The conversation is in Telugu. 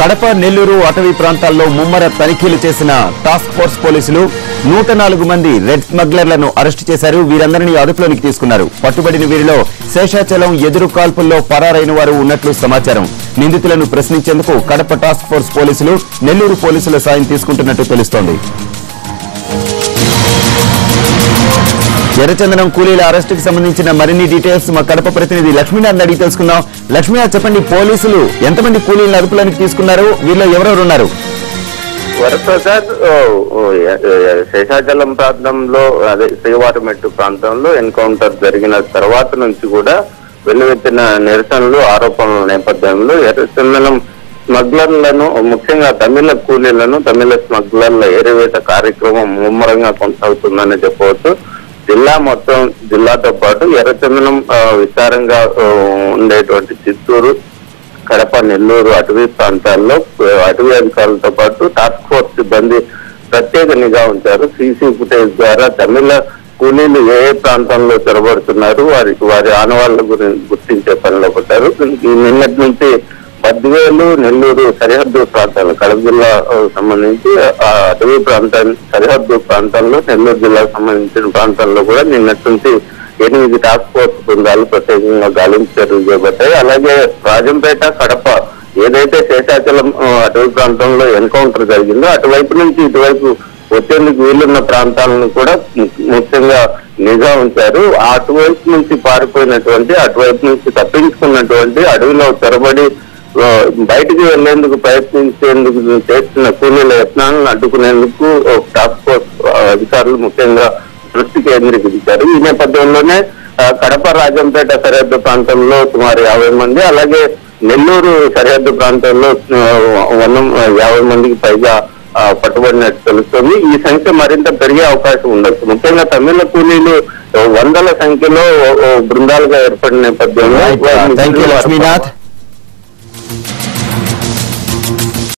కడప నెల్లూరు అటవీ ప్రాంతాల్లో ముమ్మర తనిఖీలు చేసిన టాస్క్ ఫోర్స్ పోలీసులు 104 మంది రెడ్ స్మగ్లర్లను అరెస్టు చేశారు. వీరందరినీ అదుపులోనికి తీసుకున్నారు. పట్టుబడిన వీరిలో శేషాచలం ఎదురు కాల్పుల్లో పరారైన వారు ఉన్నట్లు సమాచారం. నిందితులను ప్రశ్నించేందుకు కడప టాస్క్ ఫోర్స్ పోలీసులు నెల్లూరు పోలీసుల సాయం తీసుకుంటున్నట్టు తెలుస్తోంది. ఎర్రచందనం కూలీల అరెస్టుకు సంబంధించిన మరిన్ని డీటెయిల్స్ మా కడప ప్రతినిధి లక్ష్మీనాథ్ అడిగి తెలుసుకుందాం. లక్ష్మీనాథ్, చెప్పండి, పోలీసులు ఎంతమంది కూలీలను అదుపులోనికి తీసుకున్నారు? వీరిలో ఎవరెవరు ఉన్నారు? వరప్రసాద్, శేషాచలం ప్రాంతంలో అదే శ్రీవారిమెట్టు ప్రాంతంలో ఎన్కౌంటర్ జరిగిన తర్వాత నుంచి కూడా వెల్లువెత్తిన నిరసనలు ఆరోపణల నేపథ్యంలో ఎర్రచందనం స్మగ్లర్లను, ముఖ్యంగా తమిళ కూలీలను, తమిళ స్మగ్లర్ల ఏరివేత కార్యక్రమం ముమ్మరంగా కొనసాగుతుందని చెప్పవచ్చు. జిల్లాతో పాటు ఎర్రచందనం విస్తారంగా ఉండేటువంటి చిత్తూరు, కడప, నెల్లూరు అటవీ ప్రాంతాల్లో అటవీ అధికారులతో పాటు టాస్క్ ఫోర్స్ సిబ్బంది ప్రత్యేక నిఘా ఉంచారు. సీసీ ఫుటేజ్ ద్వారా తమిళ కూలీలు ఏ ప్రాంతంలో చొరబడుతున్నారు, వారి ఆనవాళ్ల గురించి గుర్తించే పనిలో పడ్డారు. ఈ నిన్నటి నుంచి బద్వేలు, నెల్లూరు సరిహద్దు ప్రాంతాలు, కడప జిల్లా సంబంధించి అటవీ ప్రాంతాన్ని సరిహద్దు ప్రాంతాల్లో, నెల్లూరు జిల్లాకు సంబంధించిన ప్రాంతాల్లో కూడా నిన్నటి నుంచి 8 టాస్క్ ఫోర్స్ బృందాలు ప్రత్యేకంగా గాలింపు చర్యలు చేపట్టాయి. అలాగే రాజంపేట, కడప ఏదైతే శేషాచలం అటవీ ప్రాంతంలో ఎన్కౌంటర్ జరిగిందో అటువైపు నుంచి ఇటువైపు వచ్చేందుకు వీలున్న ప్రాంతాలను కూడా ముఖ్యంగా నిఘా ఉంచారు. అటువైపు నుంచి పారిపోయినటువంటి, అటువైపు నుంచి తప్పించుకున్నటువంటి, అడవిలో చొరబడి బయటికి వెళ్లేందుకు ప్రయత్నించేందుకు చేస్తున్న కూలీల యత్నాలను అడ్డుకునేందుకు టాస్క్ ఫోర్స్ అధికారులు ముఖ్యంగా దృష్టి కేంద్రీకరించారు. ఈ నేపథ్యంలోనే కడప, రాజంపేట సరిహద్దు ప్రాంతంలో సుమారు 50 మంది, అలాగే నెల్లూరు సరిహద్దు ప్రాంతంలో 50 మందికి పైగా పట్టుబడినట్టు తెలుస్తుంది. ఈ సంఖ్య మరింత పెరిగే అవకాశం ఉండొచ్చు. ముఖ్యంగా తమిళ కూలీలు వందల సంఖ్యలో బృందాలుగా ఏర్పడిన నేపథ్యంలో